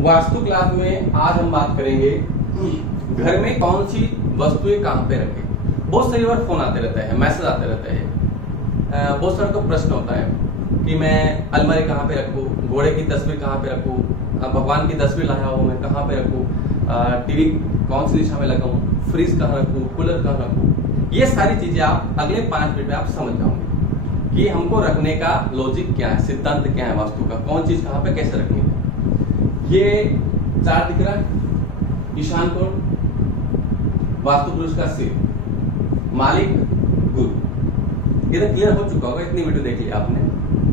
Vastu class में आज हम बात करेंगे घर में कौन सी वस्तुएं कहां पे रखें। बहुत सारी बार फोन आते रहता है, मैसेज आते रहते हैं, बहुत सारा तो प्रश्न होता है कि मैं अलमारी कहां पे रखूं, घोड़े की तस्वीर कहां पे रखूं, भगवान की तस्वीर लाया हूं मैं कहां पे रखूं, टीवी कौन सी दिशा में लगाऊं, फ्रिज कहां रखूं, कूलर कहां रखूं। ये सारी चीजें आप अगले 5 मिनट में आप समझ जाओगे कि हमको रखने का लॉजिक क्या है, सिद्धांत क्या है वास्तु का, कौन चीज कहां पे कैसे रखनी है। ये चार्ट दिख रहा है, ईशान कोण, वास्तु पुरुष का सिर, मालिक गुरु। ये तो क्लियर हो चुका होगा, इतनी वीडियो देख लिया आपने।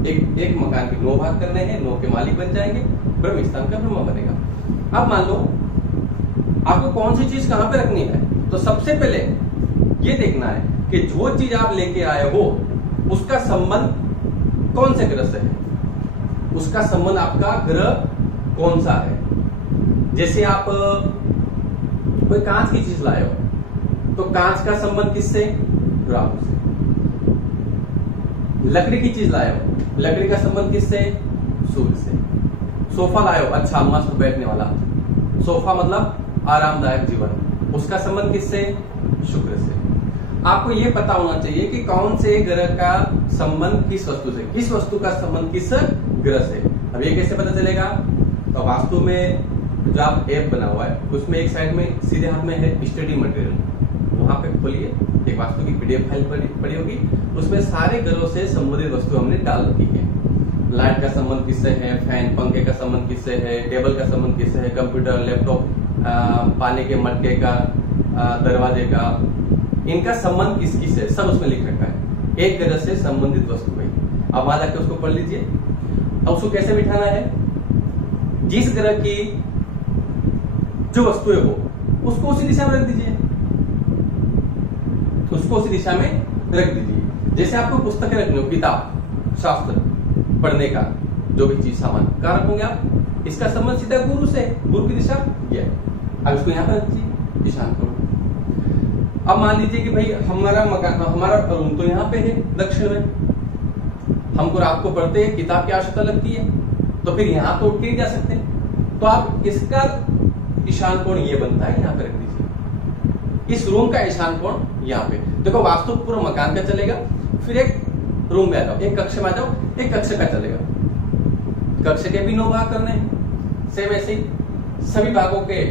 एक मकान के 9 भाग करने हैं, 9 के मालिक बन जाएंगे, ब्रह्म स्थान का ब्रह्म बनेगा। अब मान लो आपको कौन सी चीज कहां पे रखनी है, तो सबसे पहले ये देखना है कि जो चीज आप लेके आए हो उसका संबंध कौन से ग्रह से है, उसका संबंध आपका ग्रह कौन सा है। जैसे आप कोई कांच की चीज लाए हो तो कांच का संबंध किससे, राहु से। लकड़ी की चीज लाए हो, लकड़ी का संबंध किससे, सूर्य से। सोफा लाए हो, अच्छा मस्त बैठने वाला सोफा मतलब आरामदायक जीवन, उसका संबंध किससे, शुक्र से। आपको यह पता होना चाहिए कि कौन से ग्रह का संबंध किस वस्तु से, किस वस्तु का संबंध किस ग्रह से। अब ये कैसे पता चलेगा, तो वास्तु में जो आप ऐप बना हुआ है उसमें एक साइड में सीधे हाथ में है स्टडी मटेरियल, वहां पे खोलिए, एक वास्तु की पीडीएफ फाइल पड़ी होगी, उसमें सारे ग्रहों से संबंधित वस्तु हमने डाल रखी है। लाइट का संबंध किससे है, फैन पंखे का संबंध किससे है, टेबल का संबंध किससे है, कंप्यूटर लैपटॉप, पानी के मटके का, दरवाजे का, इनका संबंध किस किस है, सब उसमें लिख रखा है, एक ग्रह से संबंधित वस्तु है। अब वहां जाके उसको पढ़ लीजिए। अब उसको कैसे बिठाना है, जिस ग्रह की जो वस्तुएं हो उसको उसी दिशा में रख दीजिए, उसको उसी दिशा में रख दीजिए। जैसे आपको पुस्तकें रखनी हो, किताब शास्त्र पढ़ने का जो भी चीज सामान कहां रखोगे आप, इसका संबंध सीधा गुरु से, गुरु की दिशा ये है। अब इसको यहां पर रख दीजिए, ईशान कोण। अब मान लीजिए कि भाई हमारा मकान, हमारा रूम तो यहाँ पे है दक्षिण में, हमको रात को पढ़ते हैं किताब की आवश्यकता लगती है, तो फिर यहाँ तो उठ के ही जा सकते हैं, तो आप इसका ईशान कोण ये बनता है, यहाँ पे रख दीजिए। इस रूम का ईशान कोण यहाँ पे। देखो वास्तु पूरा मकान का चलेगा, फिर एक रूम में आ जाओ, एक कक्ष में आ जाओ, एक कक्ष का चलेगा। कक्ष के भी 9 भाग करने हैं, सेम ऐसे ही सभी भागों के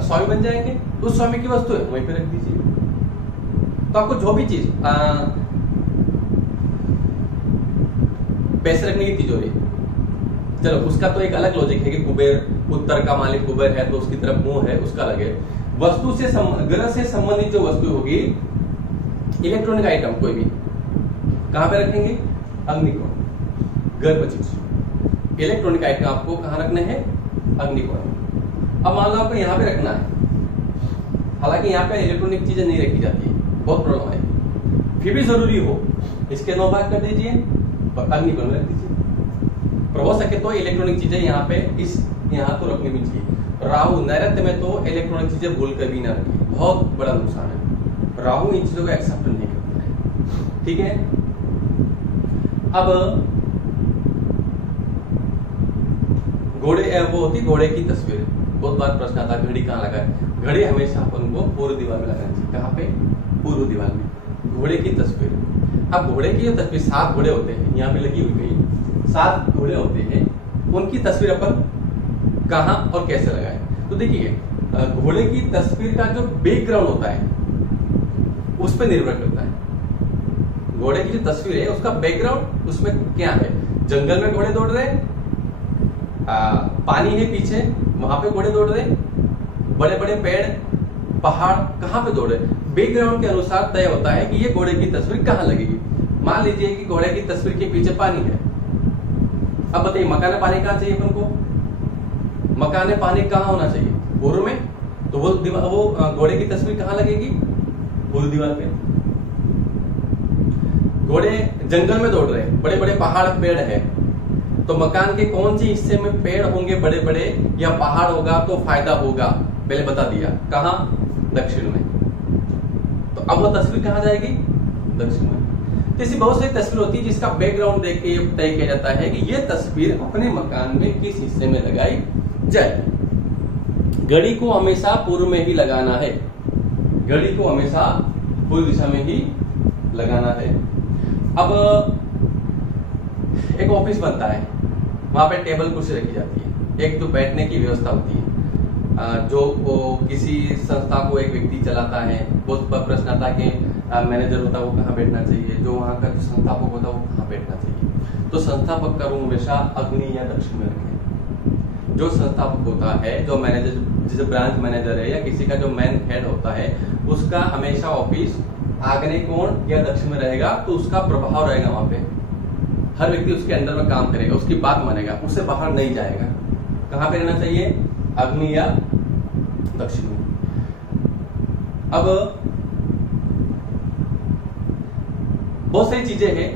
स्वामी बन जाएंगे, उस स्वामी की वस्तु है वहीं पे रख दीजिए। तो आपको जो भी चीज पैसे रखने की तिजोरी, चलो उसका तो एक अलग लॉजिक है कि कुबेर, उत्तर का मालिक कुबेर है तो उसकी तरफ मुंह है, उसका अलग है। वस्तु से ग्रह से संबंधित जो वस्तु होगी, इलेक्ट्रॉनिक आइटम कोई भी कहां पे रखेंगे, अग्निकोण, गर्भ चीज। इलेक्ट्रॉनिक आइटम आपको कहां रखने हैं, अग्निकोण। अब मान लो आपको यहां पे रखना है, हालांकि यहाँ पे इलेक्ट्रॉनिक चीजें नहीं रखी जाती है, बहुत प्रॉब्लम है, फिर भी जरूरी हो इसके 9 भाग कर दीजिए और अग्निकोण में रख दीजिए। पर हो सके तो इलेक्ट्रॉनिक चीजें यहाँ पे यहाँ तो रखनी भी चाहिए। राहु नैऋत्य में तो इलेक्ट्रॉनिक चीजें भूल कर भी ना रखें, बहुत बड़ा नुकसान है। राहु इन चीजों को एक्सेप्ट नहीं करता है, ठीक है। अब घोड़े, वो होती घोड़े की तस्वीर, बहुत बार प्रश्न आता है घड़ी कहाँ लगा है। घड़ी हमेशा अपन को पूर्व दीवार में लगानी चाहिए। कहाँ पे, पूर्व दीवार में। घोड़े की तस्वीर, अब घोड़े की जो तस्वीर, 7 घोड़े होते हैं यहाँ पे लगी हुई गई, 7 घोड़े होते हैं, उनकी तस्वीर अपन कहां और कैसे लगाएं। तो देखिए घोड़े की तस्वीर का जो बैकग्राउंड होता है उस पर निर्भर करता है। घोड़े की जो तस्वीर है उसका बैकग्राउंड उसमें क्या है, जंगल में घोड़े दौड़ रहे हैं, पानी है पीछे वहां पे घोड़े दौड़ रहे हैं, बड़े बड़े पेड़ पहाड़ कहां पे दौड़ रहे हैं, बैकग्राउंड के अनुसार तय होता है कि ये घोड़े की तस्वीर कहां लगेगी। मान लीजिए कि घोड़े की तस्वीर के पीछे पानी है, अब बताइए मकान पानी कहां चाहिए अपन को, मकान पानी कहां होना चाहिए, पूर्व में, तो वो घोड़े की तस्वीर कहां लगेगी, पूर्व दीवार पे। घोड़े जंगल में दौड़ रहे हैं, बड़े बड़े पहाड़ पेड़ है, तो मकान के कौन से हिस्से में पेड़ होंगे बड़े बड़े या पहाड़ होगा तो फायदा होगा, पहले बता दिया, कहां, दक्षिण में। तो अब वो तस्वीर कहां जाएगी, दक्षिण में। तो ऐसी बहुत सारी तस्वीर होती है जिसका बैकग्राउंड देख के तय किया जाता है कि ये तस्वीर अपने मकान में किस हिस्से में लगाई जय। घड़ी को हमेशा पूर्व में ही लगाना है, घड़ी को हमेशा पूर्व दिशा में ही लगाना है। अब एक ऑफिस बनता है, वहां पे टेबल कुर्सी रखी जाती है, एक तो बैठने की व्यवस्था होती है। जो किसी संस्था को एक व्यक्ति चलाता है, वो प्रश्न आता है कि मैनेजर होता है वो कहाँ बैठना चाहिए, जो वहां का संस्थापक होता है वो कहाँ बैठना चाहिए। तो संस्थापक का रूम हमेशा अग्नि या दक्षिण में रखें। जो संस्थापक होता है, जो मैनेजर, जैसे ब्रांच मैनेजर है या किसी का जो मैन हेड होता है, उसका हमेशा ऑफिस आग्नेय कोण या दक्षिण में रहेगा, तो उसका प्रभाव रहेगा वहां पे। हर व्यक्ति उसके अंडर में काम करेगा, उसकी बात मानेगा, उससे बाहर नहीं जाएगा। कहां पे रहना चाहिए? अग्नि या दक्षिण में। अब बहुत सारी चीजें हैं,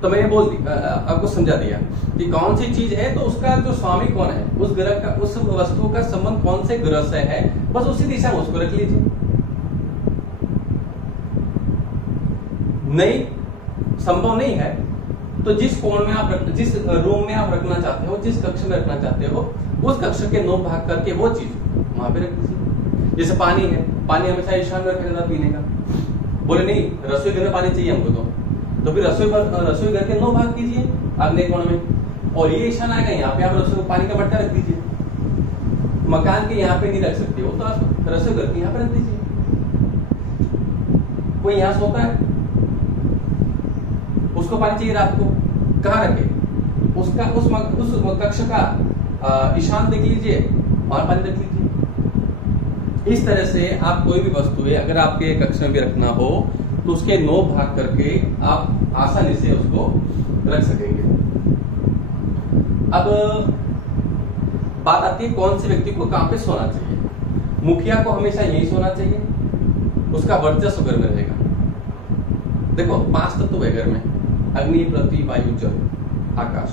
तो मैंने बोल दी, आपको समझा दिया कि कौन सी चीज है, तो उसका जो स्वामी कौन है, उस ग्रह का, उस वस्तु का संबंध कौन से ग्रह से है, बस उसी दिशा में उसको रख लीजिए। नहीं, संभव नहीं है तो जिस कोण में आप जिस रूम में आप रखना चाहते हो, जिस कक्ष में रखना चाहते हो, उस कक्ष के 9 भाग करके वो चीज वहां पे रख दीजिए। जैसे पानी है, पानी हमेशा ईशान में रखा जाता पीने का। बोले नहीं, रसोई घर में पानी चाहिए हमको, तो फिर रसोई घर के 9 भाग कीजिए आग्नेय कोण में, और ये ईशान आएगा, यहाँ पे आप रसोई पानी का मट्टा रख दीजिए। मकान के यहाँ पे नहीं रख सकते हो, तो आप रसोई घर के यहाँ पे रख दीजिए। कोई यहाँ सोता है, उसको पानी चाहिए रात को, कहाँ रखे? उसका उस कक्ष का ईशान देख लीजिए और पानी रख लीजिए। इस तरह से आप कोई भी वस्तु है, अगर आपके कक्ष में भी रखना हो, तो उसके 9 भाग करके आप आसानी से उसको रख सकेंगे। अब बात आती है कौन से व्यक्ति को कहां पे सोना चाहिए। मुखिया को हमेशा यही सोना चाहिए, उसका वर्चस्व घर में रहेगा। देखो 5 तत्व है घर में, अग्नि, पृथ्वी, वायु, जल, आकाश।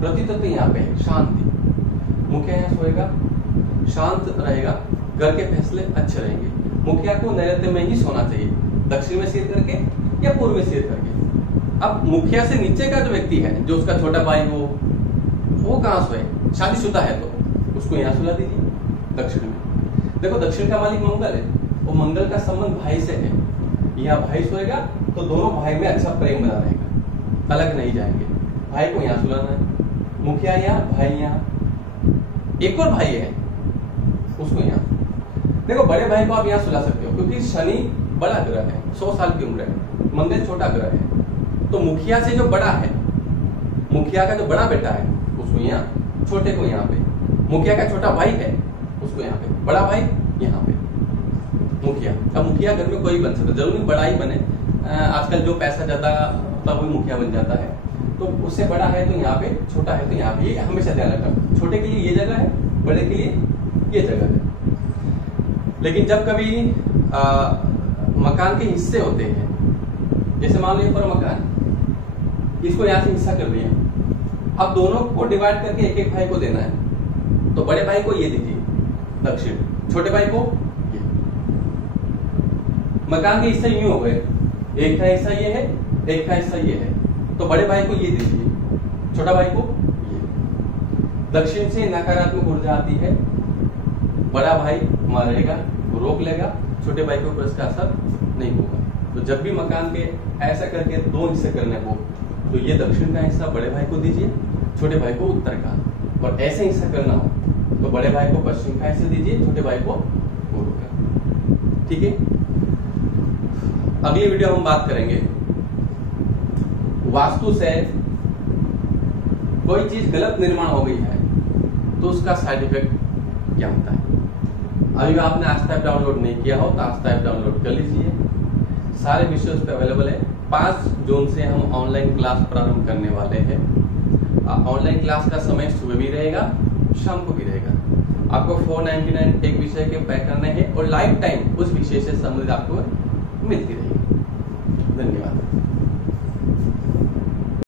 पृथ्वी तत्व यहाँ पे है, शांति। मुखिया यहाँ सोएगा, शांत रहेगा, घर के फैसले अच्छे रहेंगे। मुखिया को नैऋत्य में ही सोना चाहिए, दक्षिण में सिर करके या पूर्व में सिर करके। अब मुखिया से नीचे का जो व्यक्ति है, जो उसका छोटा भाई हो, वो कहाँ सोए? शादीशुदा है तो उसको यहाँ सुला दीजिए दक्षिण में। देखो दक्षिण का मालिक मंगल है, वो मंगल का संबंध भाई से है। यहाँ भाई सोएगा तो दोनों भाई में अच्छा प्रेम बना रहेगा, अलग नहीं जाएंगे। भाई को यहाँ सुलाना है, मुखिया यहाँ, भाई यहाँ, एक और भाई है उसको यहाँ। देखो बड़े भाई को आप यहाँ सुला सकते हो, क्योंकि शनि बड़ा ग्रह है, 100 साल की उम्र है, मंगल छोटा ग्रह है। तो मुखिया से जो बड़ा है, मुखिया का जो बड़ा बेटा है उसको यहाँ, छोटे को यहाँ पे। मुखिया का छोटा भाई है उसको यहाँ पे, बड़ा भाई यहाँ पे मुखिया। अब मुखिया घर में कोई बन सकता, जरूरी बड़ा ही बने। आजकल जो पैसा ज्यादा तब वो मुखिया बन जाता है, तो उससे बड़ा है तो यहाँ पे, छोटा है तो यहाँ पे। ये हमेशा ध्यान रखना, छोटे के लिए ये जगह है, बड़े के लिए ये जगह है। लेकिन जब कभी मकान के हिस्से होते हैं, जैसे मान लो पर मकान, इसको यहाँ से हिस्सा कर दिया, अब दोनों को डिवाइड करके एक भाई को देना है, तो बड़े भाई को ये दीजिए दक्षिण, छोटे भाई को ये। मकान के हिस्से यूं हो गए, एक का हिस्सा ये है, एक का हिस्सा ये है, तो बड़े भाई को ये दीजिए, छोटा भाई को ये। दक्षिण से नकारात्मक ऊर्जा आती है, बड़ा भाई मारेगा, वो रोक लेगा, छोटे भाई के ऊपर इसका असर नहीं होगा। तो जब भी मकान के ऐसा करके 2 हिस्से करने हो, तो ये दक्षिण का हिस्सा बड़े भाई को दीजिए, छोटे भाई को उत्तर का। और ऐसे हिस्सा करना हो तो बड़े भाई को पश्चिम का हिस्सा दीजिए, छोटे भाई को पूर्व का। ठीक है, अगली वीडियो हम बात करेंगे वास्तु से कोई चीज गलत निर्माण हो गई है तो उसका साइड इफेक्ट क्या होता है। अभी आपने आस्था ऐप डाउनलोड नहीं किया हो तो आस्था ऐप डाउनलोड कर लीजिए, सारे विषय उस पर अवेलेबल है। 5 जून से हम ऑनलाइन क्लास प्रारंभ करने वाले हैं। ऑनलाइन क्लास का समय सुबह भी रहेगा, शाम को भी रहेगा। आपको 499 एक विषय के पे करने हैं और लाइफ टाइम उस विषय से संबंधित आपको मिलती रहेगी। धन्यवाद।